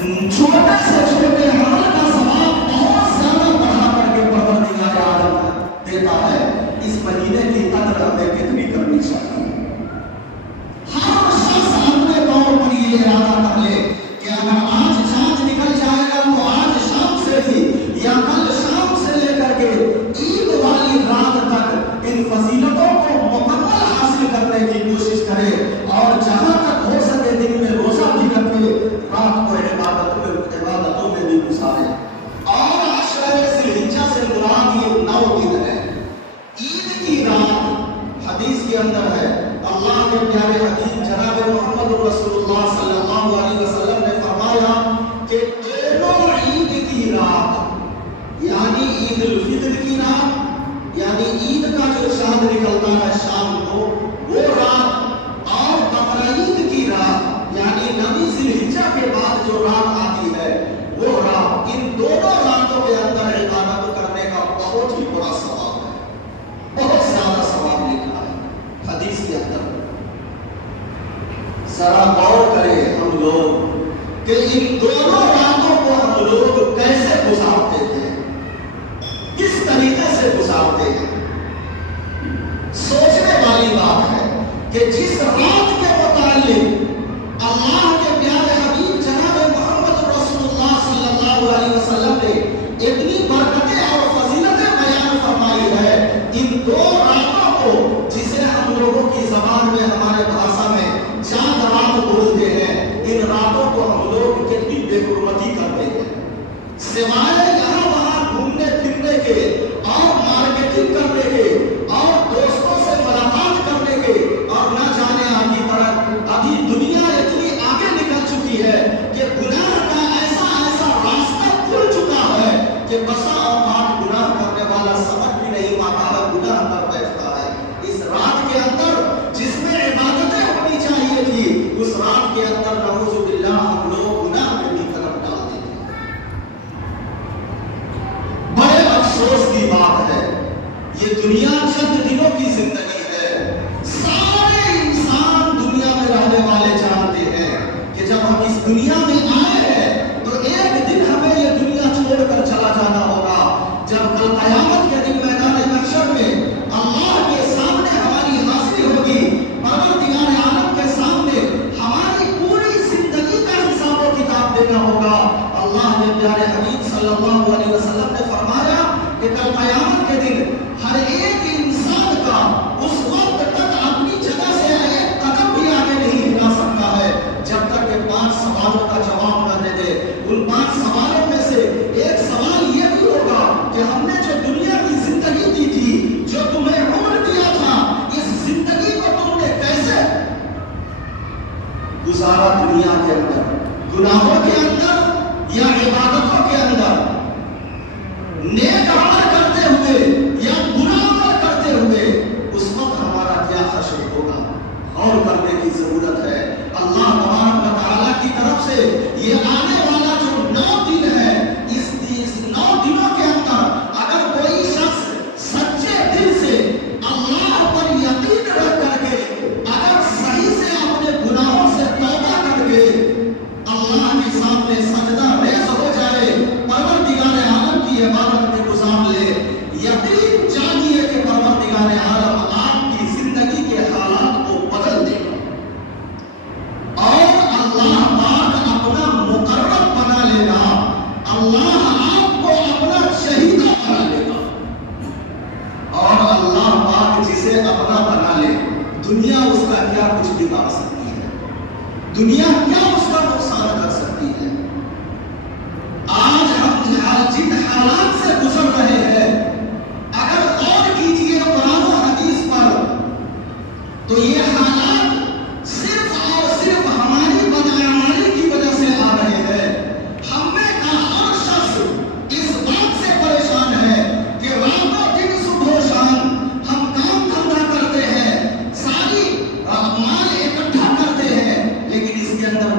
چھوٹے سے چھوٹے عمل کا ثواب بہت زیادہ بڑھا کر کے پروردگار عالم دیتا ہے. اس مہینے کی قدر ہمیں کتنی کرنی چاہیے؟ ہر شخص اپنے طور پر یہ ارادہ کر لے کہ اگر آج چاند نکل جائے گا تو آج شام سے ہی یا کل شام سے لے کر کے عید والی رات تک ان فضیلتوں کو مکمل حاصل کرنے کی کوشش کرے اور جہاں تک ہو سکے دن میں روزہ بھی رکھے، رات کو عبادتوں میں بھی گزارے. اور عشرہ ذی الحجہ سے مراد یہ 9 دن ہے. عید کی رات حدیث کے اندر ہے، اللہ کے پیارے حبیب جناب محمد رسول اللہ صلی اللہ علیہ وسلم نے فرمایا کہ دونوں عید کی رات یعنی عید الفطر کی رات یعنی عید کا جو چاند نکلتا ہے شام کو وہ رات اور بقرعید کی رات یعنی 9 ذی الحجہ کے بعد جو رات آتی ہے وہ رات، ان دونوں راتوں کے اندر عبادت کرنے کا بہت ہی بڑا ثواب ہے، بہت زیادہ ثواب لکھا ہے حدیث کے اندر. ذرا غور کریں ہم لوگ کہ ان دونوں راتوں کو ہم لوگ کیسے گزارتے تھے، کس طریقے سے گزارتے ہیں. سوچنے والی بات ہے کہ جس رات کے متعلق اللہ کے پیارے حبیب جناب محمد رسول اللہ صلی اللہ علیہ وسلم نے اتنی برکتیں اور فضیلتیں بیان فرمائی ہے، ان 2 راتوں کو جسے ہم لوگوں کی زبان میں ہمارے بھاشا میں چاند رات بولتے ہیں، ان راتوں کو ہم لوگ کتنی بے حرمتی کرتے ہیں. سوائے یہاں وہاں گھومنے پھرنے کے اور مارکیٹنگ کرنے کے اور دوستوں سے ملاقات کرنے کے اور نہ جانے آگے طرف ابھی دنیا اتنی آگے نکل چکی ہے کہ گناہ کا ایسا راستہ کھل چکا ہے کہ بسا اوقات گناہ کرنے والا سمجھ بھی نہیں پاتا ہے، گناہ کر بیٹھتا ہے. اس رات کے اندر جس میں عبادتیں ہونی چاہیے تھی اس رات کے اندر نعوذ باللہ ہم لوگ گناہ میں بھی قدم ڈال دیتے ہیں. بڑے افسوس کی بات ہے، یہ دنیا چند دنوں کی زندگی ہے. سارے انسان دنیا میں رہنے والے جانتے ہیں کہ جب ہم اس دنیا میں آئے ہیں تو ایک دن ہمیں یہ دنیا چھوڑ کر چلا جانا ہوگا. جب کل قیامت کے دن میدان محشر میں اللہ کے سامنے ہماری حاضری ہوگی، پروردگار عالم کے سامنے ہماری پوری زندگی کا حساب و کتاب دینا ہوگا. اللہ کے پیارے حبیب صلی اللہ علیہ وسلم نے فرمایا کہ کل قیامت کے دن ہر ایک انسان کا اس وقت تک اپنی جگہ سے ایک قدم بھی آگے نہیں ہلا سکتا ہے جب تک کہ 5 سوالوں کا جواب نہ دے دے. ان 5 سوالوں میں سے ایک سوال یہ بھی ہوگا کہ ہم نے جو دنیا کی زندگی دی تھی، جو تمہیں عمر دیا تھا، اس زندگی کو تم نے کیسے گزارا؟ دنیا کے اندر گناہوں کے اندر یا عبادتوں کے اندر، نیک عمل کرتے ہوئے یا برا عمل کرتے ہوئے، اس وقت ہمارا کیا حشر ہوگا؟ غور کرنے کی ضرورت ہے. اللہ تبارک و تعالیٰ کی طرف سے یہ آنے والا جو 9 دن ہے، اس 9 دنوں کے اندر اگر کوئی شخص سچے دل سے اللہ پر یقین رکھ کر کے اگر صحیح سے اپنے گناہوں سے توبہ کر کے اللہ کے سامنے سجدہ ریز ہو جائے، پروردگار عالم کی عبادت میں گزار لے، یقین جانیے کہ پروردگار عالم آپ کی زندگی کے حالات کو بدل دے گا اور اللہ پاک اپنا مقرب بنا لے گا. اللہ آپ کو اپنا شہیدہ بنا لے گا اور اللہ پاک جسے اپنا بنا لے، دنیا اس کا کیا کچھ بگاڑ سکتی ہے، دنیا کیا اس کا نقصان کر سکتی ہے. آج ہم جن حالات سے گزر رہے ہیں اگر غور کیجئے قرآن و حدیث پر تو یہ حالات صرف اور صرف ہماری بدعملی کی وجہ سے آ رہے ہیں. ہم میں کا ہر شخص اس بات سے پریشان ہے کہ رات و دن صبح و شام ہم کام دھندا کرتے ہیں، ساری مال اکٹھا کرتے ہیں، لیکن اس کے اندر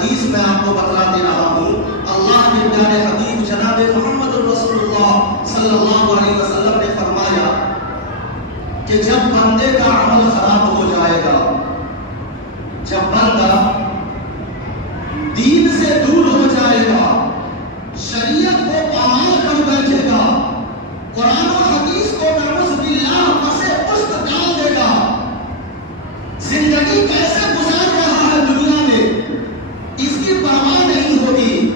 حدیث میں آپ کو بتلا دے رہا ہوں، اللہ کے پیارے حبیب جناب محمد رسول اللہ صلی اللہ علیہ وسلم نے فرمایا کہ جب بندے کا عمل خراب ہو جائے گا، جب بندہ دین سے دور ہو جائے گا، شریعت کو پامال کر بیٹھے گا، قرآن و حدیث کو نعوذ باللہ پسے پشت ڈال دے گا، زندگی کیسے گزار رہا ہے دنیا میں اس کی پرواہ نہیں ہوگی،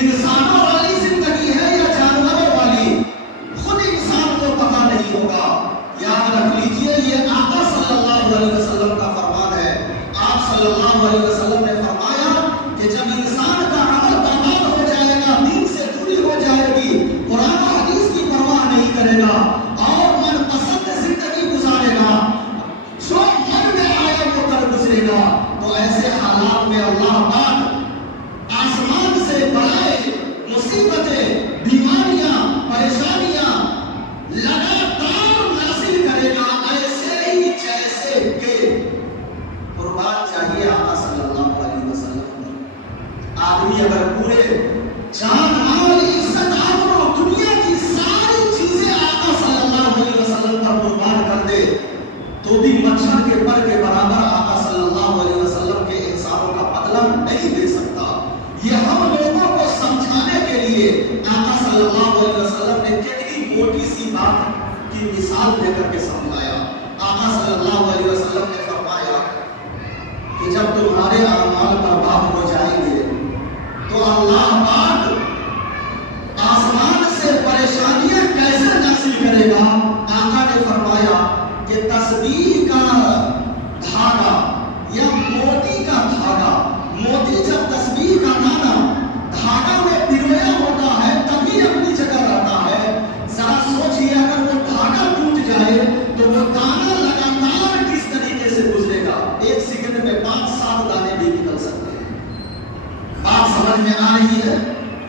انسانوں والی زندگی ہے یا جانوروں والی خود انسان کو پتہ نہیں ہوگا۔ یاد رکھ لیجئے یہ آقا صلی اللہ علیہ وسلم کا فرمان ہے۔ آپ صلی اللہ علیہ وسلم نے فرمایا کہ جب انسان کا عمل برباد ہو جائے گا، دین سے دوری ہو جائے گی، قرآن و حدیث کی پرواہ نہیں کرے گا اور من پسند زندگی گزارے گا، جو من میں آیا وہ کر گزرے گا، تو ایسے حالات میں اللہ پاک آسمان سے بلائے، مصیبتیں، بیماریاں، پریشانیاں لگاتار نازل کرے گا، ایسے ہی جیسے کہ قربان چاہیے آقا صلی اللہ علیہ وسلم۔ آدمی اگر پورے جان مال عزت آبرو دنیا کی ساری چیزیں آقا صلی اللہ علیہ وسلم پر قربان کر دے تو بھی مچھر کے پر کے برابر آقا صلی اللہ علیہ وسلم کے احسانوں کا بدلہ نہیں دے سکتا۔ یہ ہم لوگوں کو سمجھانے کے لیے آقا صلی اللہ علیہ وسلم نے کتنی موٹی سی بات کی مثال دے کر کے سمجھایا۔ آقا صلی اللہ علیہ وسلم نے فرمایا کہ جب تمہارے اعمال برباد ہو جائیں گے تو اللہ پاک آسمان سے پریشانیاں کیسے نازل کرے گا؟ آقا نے فرمایا کہ تسبیح کا دھاگا یا موتی کا دھاگا، موتی جب تسبیح کا دانا دھاگا میں پرویا ہوتا ہے تبھی اپنی جگہ رہتا ہے۔ ذرا سوچئے اگر وہ دھاگا ٹوٹ جائے تو وہ دانا لگاتار کس طریقے سے گزرے گا؟ ایک سیکنڈ میں 5-7 دانے بھی نکل سکتے ہیں۔ بات سمجھ میں آ رہی ہے؟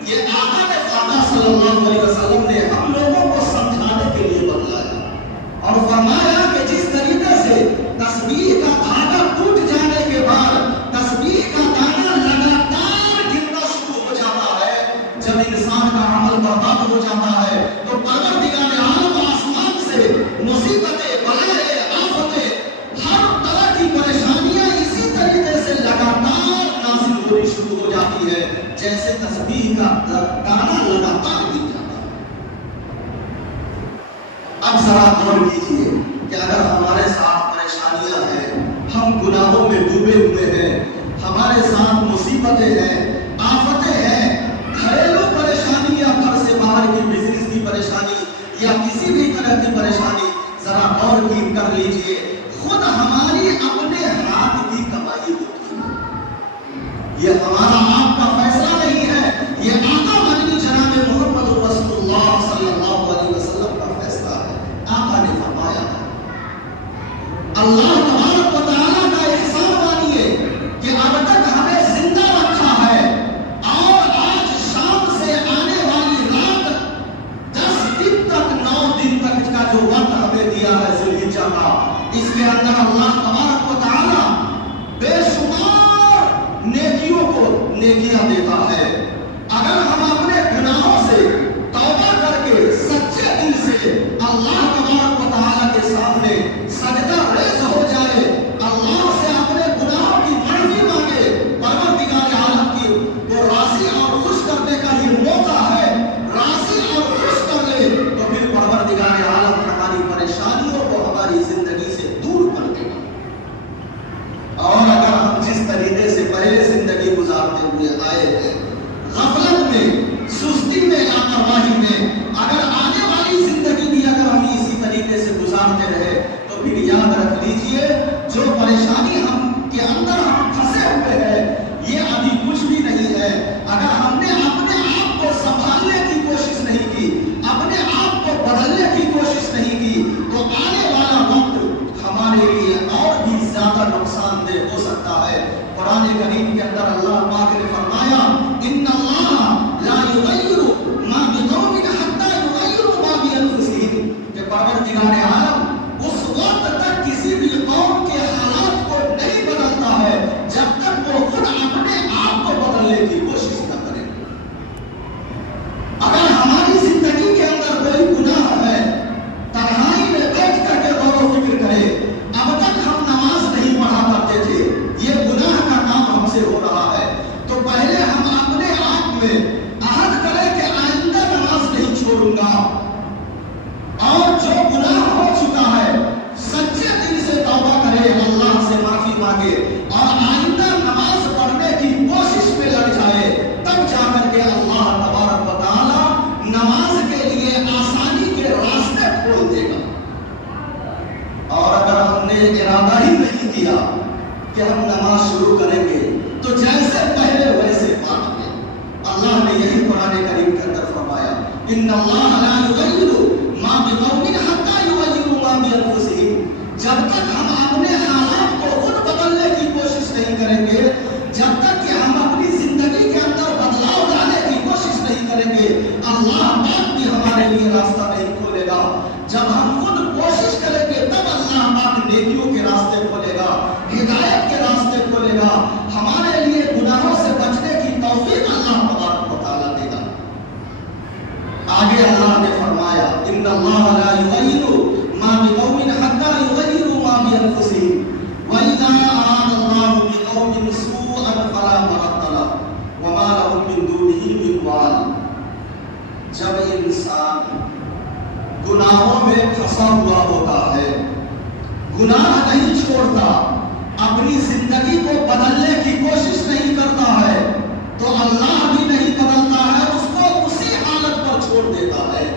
یہ آقا نے آقا صلی اللہ علیہ وسلم نے ہم لوگوں کو سمجھانے کے لیے بتلایا اور فرمایا کہ جس طریقے سے تسبیح کا دھاگا ٹوٹ جانے کے بعد تسبیح کا دانا لگاتار گرنا شروع ہو جاتا ہے، جب انسان کا عمل برباد ہو جاتا ہے تو پروردگار عالم آسمان سے مصیبتیں، بلائیں، آفتیں، ہر طرح کی پریشانیاں اسی طریقے سے لگاتار نازل ہونی شروع ہو جاتی ہے جیسے تسبیح کا دانا لگاتار گر جاتا ہے۔ اب ذرا غور کیجیے کہ اگر ہمارے ساتھ پریشانیاں ہیں، ہم گناہوں میں ڈوبے ہوئے ہیں، ہمارے ساتھ مصیبتیں ہیں، آفتیں ہیں، گھریلو پریشانی یا گھر سے باہر کی بزنس کی پریشانی یا کسی بھی طرح کی پریشانی، ذرا غور کر لیجیے خود ہماری اپنے ہاتھ کی کمائی ہوتی ہے، یہ ہمارا آپ کا فیصلہ نہیں ہے، یہ آقا مدنی جناب محمد رسول اللہ صلی اللہ علیہ وسلم کا فیصلہ ہے۔ آقا نے فرمایا اللہ تبارک و تعالیٰ کا احسان مانیے کہ اب تک ہمیں زندہ رکھا ہے اور آج شام سے آنے والی رات 10 دن تک 9 دن تک کا جو وقت ہمیں دیا ہے ذوالحجہ کا، اس کے اندر اللہ تبارک و تعالیٰ بے شمار نیکیوں کو نیکیاں دیتا ہے۔ اگر ہم اپنے گناہوں سے توبہ کر کے سچے دل سے اللہ تبارک و تعالیٰ کے سامنے سجدہ ریز ہو جائے، اللہ سے اپنے گناہوں کی معافی مانگے، پروردگار عالم کی وہ راضی اور خوش کرنے کا یہ موقع ہے، راضی اور خوش کر لے تو پھر پروردگار عالم ہماری پریشانیوں کو ہماری زندگی سے دور کر دے گا۔ تھے, اب تک ہم نماز نہیں پڑھا کرتے تھے, یہ گناہ کا کام ہم سے ہو رہا ہے, تو پہلے ہم اپنے آپ میں عہد کریں کہ آئندہ نماز نہیں چھوڑوں گا, اور جو گناہ ہو چکا ہے سچے دل سے توبہ کرے, اللہ سے معافی مانگے اور آئندہ نماز پڑھنے کی کوشش میں لگ جائے, تب جا کر کے اللہ تبارک و تعالی نماز کے لیے آسانی کے راستے کھول دے گا. اور اگر ہم نے ارادہ ہی نہیں کیا کہ ہم نماز شروع کریں گے تو جیسے پہلے ویسے بات میں, اللہ نے یہی قرآن کریم کے اندر فرمایا, ان اللہ لا یغیر ما بقوم حتی یغیروا ما بانفسہم, جب تک ہم اپنے حالات کو خود بدلنے کی کوشش نہیں کریں گے, جب تک کہ ہم اپنی زندگی کے اندر بدلاؤ لانے کی کوشش نہیں کریں گے, اللہ پاک بھی ہمارے لیے راستہ نہیں کھولے گا. جب ہم خود کوشش کریں گے تب اللہ پاک نیکیوں کے راستے کھولے گا, ہدایت کے راستے کھولے گا, ہمارے لیے گناہوں سے بچنے کی توفیق اللہ تبارک و تعالیٰ دے گا. آگے اللہ نے فرمایا, ان اللہ لا یغیر ما بقوم حتی یغیروا ما بانفسہم وَإِذَا أَرَادَ اللَّهُ بِقَوْمٍ سُوءًا فَلَا مَرَدَّ لَهُ وَمَا لَهُم مِّن دُونِهِ مِن وَالٍ. جب انسان گناہوں میں پھنسا ہوا ہوتا ہے, گناہ نہیں چھوڑتا, اپنی زندگی کو بدلنے کی کوشش نہیں کرتا ہے, تو اللہ بھی نہیں بدلتا ہے, اس کو اسی حالت پر چھوڑ دیتا ہے.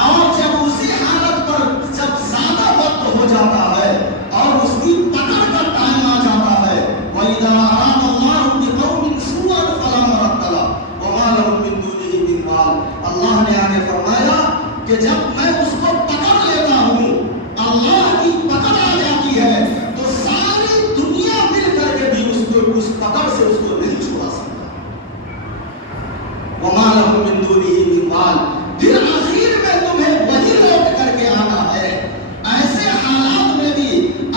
اور جب اسی حالت پر جب زیادہ وقت ہو جاتا ہے اور اس کی پکڑ کا ٹائم آ جاتا ہے, وَإِذَا أَرَادَ اللَّهُ بِقَوْمٍ سُوءًا فَلَا مَرَدَّ لَهُ وَمَا لَهُم مِّن دُونِهِ مِن وَالٍ. اللہ نے آگے فرمایا کہ جب میں اس کو پکڑ لیتا ہوں, اللہ کی پکڑ آ جاتی ہے, تو ساری دنیا مل کر کے بھی اس پکڑ سے اس کو نہیں چھوڑا سکتا. وَمَا لَهُم مِّن دُونِهِ مِن وَالٍ. پھر آخر میں تمہیں وہی لوٹ کر کے آنا ہے. ایسے حالات میں بھی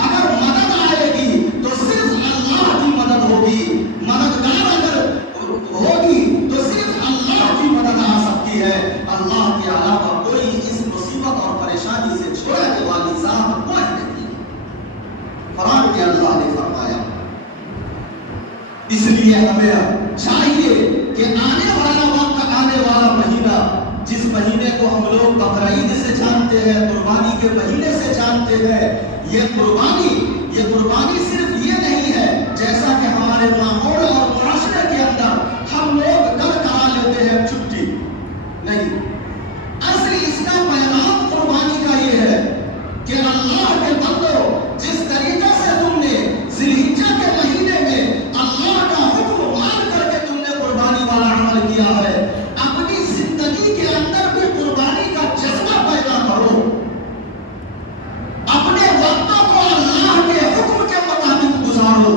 اگر مدد آئے گی تو صرف اللہ کی مدد ہوگی, مددگار اگر ہوگی تو صرف اللہ کی مدد آ سکتی ہے. اللہ کے علاوہ کوئی اس مصیبت اور پریشانی سے چھوڑنے والی ذات کوئی نہیں. قرآن میں اللہ نے فرمایا, اس لیے ہمیں چاہیے کہ آنے والا وقت, آنے والا مہینہ, جس مہینے کو ہم لوگ بقرعید سے جانتے ہیں, قربانی کے مہینے سے جانتے ہیں, یہ قربانی صرف یہ نہیں ہے جیسا کہ ہمارے ماحول اور معاشرے کے اندر ہم لوگ کل کرا لیتے ہیں چھٹی. نہیں, اصل اس کا پیغام قربانی کا یہ ہے کہ اللہ کے بندو, جس طریقے سے تم نے ذی الحجہ کے مہینے میں اللہ کا حکم مان کر کے تم نے قربانی والا عمل کیا ہے, اپنی زندگی کے اندر بھی قربانی کا جذبہ پیدا کرو. اپنے وقتوں کو اللہ کے حکم کے مطابق گزارو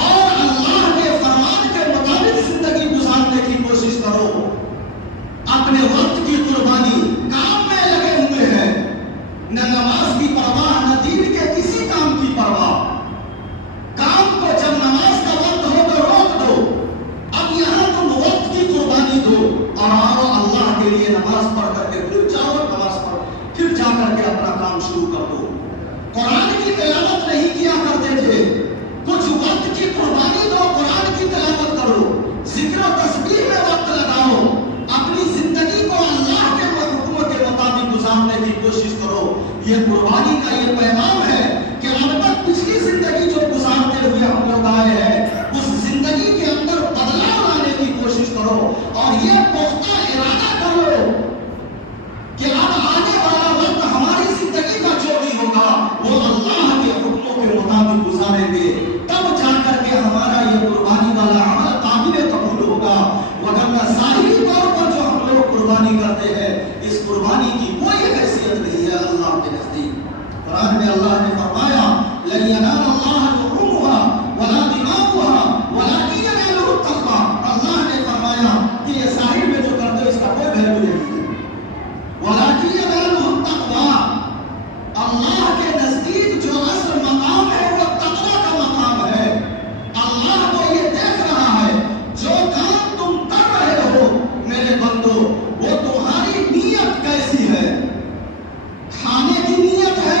اور اللہ کے فرمان کے مطابق زندگی گزارنے کی کوشش کرو. اپنے وقت کی قربانی, کام میں لگے ہوئے ہیں, نہ نماز کی پرواہ, نہ دین کے کسی کام کی پرواہ. کام کو جب نماز کا وقت ہو تو روک دو, اب یہاں تم وقت کی قربانی دو اور آؤ اللہ کے لیے نماز پڑھ کر کے پھر جاؤ, نماز پڑھ پھر جا کر کے اپنا کام شروع کر دو. قرآن کی تلاوت نہیں کیا کرتے تھے, کچھ وقت کی قربانی دو, قرآن کی تلاوت کرو, ذکر و تسبیح میں وقت لگاؤ, اپنی زندگی کو اللہ کے حکم کے مطابق گزارنے کی کوشش کرو. یہ قربانی کا یہ پیغام ہے کہ اب تک پچھلی زندگی جو گزارتے ہوئے ہم لوگ آئے ہیں, اس زندگی کے اندر بدلاؤ لانے کی کوشش کرو اور یہ پختہ ارادہ کرو کہ اب آنے والا وقت ہماری زندگی کا جو بھی ہوگا وہ اللہ کے حکموں کے مطابق گزاریں گے. تب جا کر کے ہمارا یہ قربانی والا عمل قابل قبول ہوگا. وگرنہ ظاہری طور پر جو ہم لوگ قربانی کرتے ہیں, اس قربانی کی کوئی حیثیت نہیں ہے اللہ کے نزدیک. قرآن میں اللہ نے فرمایا, لَن يَنَالَ اللَّهَ لُحُومُهَا وَلَا دِمَاؤُهَا وَلَٰكِن يَنَالُهُ التَّقْوَىٰ. اللہ نے فرمایا کہ یہ ظاہر میں جو کرتے ہو اس کا کوئی ویلیو نہیں ہے. وَلَٰكِن يَنَالُهُ التَّقْوَىٰ. اللہ کے نزدیک جو اصل مقام ہے وہ تقویٰ کا مقام ہے. اللہ کو یہ دیکھ رہا ہے جو کام تم کر رہے ہو میرے بندو, وہ تمہاری نیت کیسی ہے. کھانے کی نیت ہے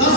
10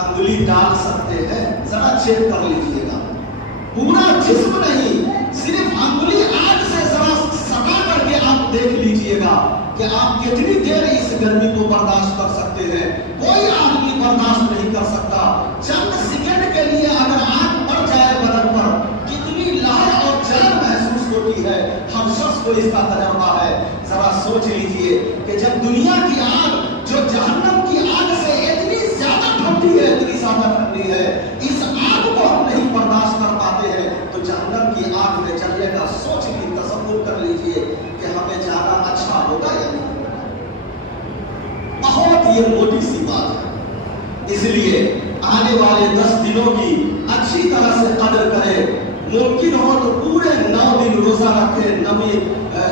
انگلی ڈال سکتے ہیں؟ ذرا چیک کر لیجئے گا. پورا جسم نہیں، صرف انگلی آگ سے ذرا سٹا کر کے آپ دیکھ لیجئے گا کہ آپ کتنی دیر اس گرمی کو برداشت کر سکتے ہیں. کوئی آدمی برداشت نہیں کر سکتا. چند سیکنڈ کے لیے اگر آگ پڑ جائے بدن پر کتنی لہر اور جلن محسوس ہوتی ہے. ہم شخص کو اس کا تجربہ ہے. ذرا سوچ لیجئے کہ جب دنیا کی آگ جو جہنم کی آگ سے اتنی زیادہ ٹھنڈی ہے، اتنی زیادہ ٹھنڈی ہے، اس آگ کو ہم نہیں برداشت کر پاتے ہیں، تو جہنم کی آگ میں جلنے کا سوچ بھی تصور کر لیجئے کہ ہمیں جانا اچھا ہوگا یا نہیں. بہت یہ موٹی سی بات ہے. اس لیے آنے والے 10 دنوں کی اچھی طرح سے قدر کرے. ممکن ہو تو پورے 9 دن روزہ رکھے، 9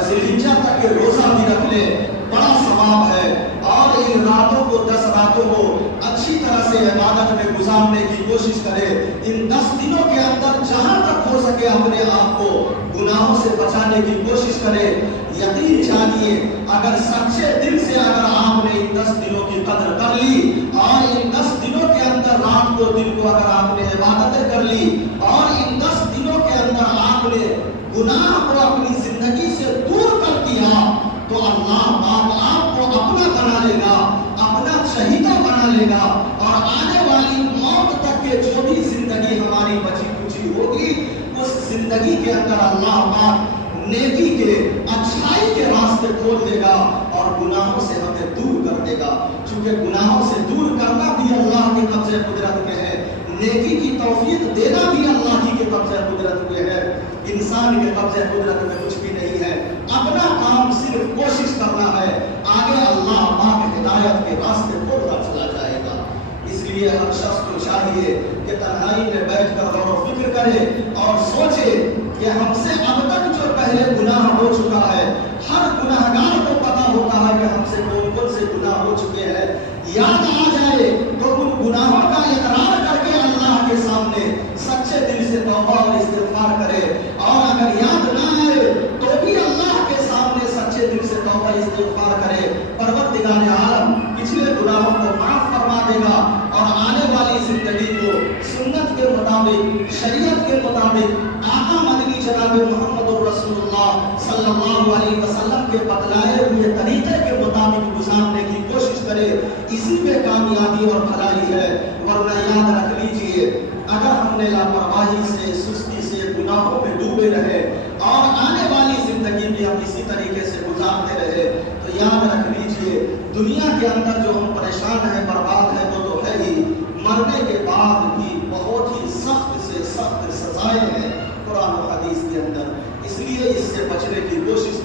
ذی الحجہ تک کے روزہ بھی رکھ لے، بڑا ثواب ہے. اور ان راتوں کو 10 راتوں کو اچھی طرح سے عبادت میں گزارنے کی کوشش کرے. ان 10 دنوں کے اندر جہاں تک ہو سکے اپنے آپ کو گناہوں سے بچانے کی کوشش کرے. یقین جانیے اگر سچے دل سے اگر آپ نے ان 10 دنوں کی قدر کر لی اور ان 10 دنوں کے اندر رات کو دن کو اگر آپ نے عبادتیں کر لی اور ان 10 دنوں کے اندر آپ نے گناہ کو اپنی زندگی سے دور کر دیا تو اللہ پاک آپ کو اپنا بنا لے گا، اپنا شہیدہ بنا لے گا. اور آنے والی موت تک کے جو بھی زندگی ہماری بچی کچی ہوگی اس زندگی کے اندر اللہ پاک نیکی کے اچھائی کے راستے کھول دے گا اور گناہوں سے ہمیں دور کر دے گا. چونکہ گناہوں سے دور کرنا بھی اللہ کے قبضے قدرت میں ہے، نیکی کی توفیق دینا بھی اللہ ہی کے قبضے قدرت میں ہے. انسان کے قبضے قدرت میں کچھ بھی نہیں ہے. اپنا کام صرف کوشش کرنا ہے، آگے اللہ پاک ہدایت کے راستے کھولتا چلا جائے گا. اس لیے ہر شخص کو چاہیے کہ تنہائی میں بیٹھ کر غور و فکر کرے اور سوچے کہ ہم سے اب تک جو پہلے گناہ ہو چکا ہے، ہر گناہگار کو پتا ہوتا ہے کہ ہم سے کون کون سے گناہ ہو چکے ہیں. یاد آ جائے تو ان گناہوں کا اقرار کر کے اللہ کے سامنے سچے دل سے توبہ اور استغفار کرے. اور اگر یاد نہ آئے تو بھی اللہ کے سامنے سچے دل سے توبہ استغفار کرے. پروردگار عالم پچھلے گناہوں کو معاف فرما دے گا اور آنے والی زندگی کو سنت کے مطابق، شریعت کے مطابق، آقا مدنی جناب محمد رسول اللہ صلی اللہ علیہ وسلم کے بتلائے ہوئے طریقے کے مطابق گزارنے کی کوشش کرے. اسی میں کامیابی اور بھلائی ہے. ورنہ یاد رکھ لیجئے اگر ہم نے لاپرواہی سے، سستی سے گناہوں میں ڈوبے رہے اور آنے والی زندگی بھی ہم اسی طریقے سے گزارتے رہے تو یاد رکھ لیجئے دنیا کے اندر جو ہم پریشان ہیں، برباد ہیں، وہ تو ہے ہی، مرنے کے بعد بھی بہت ہی سخت سے سخت سزائیں ہیں قرآن و حدیث کے اندر. اس لیے اس سے بچنے کی کوشش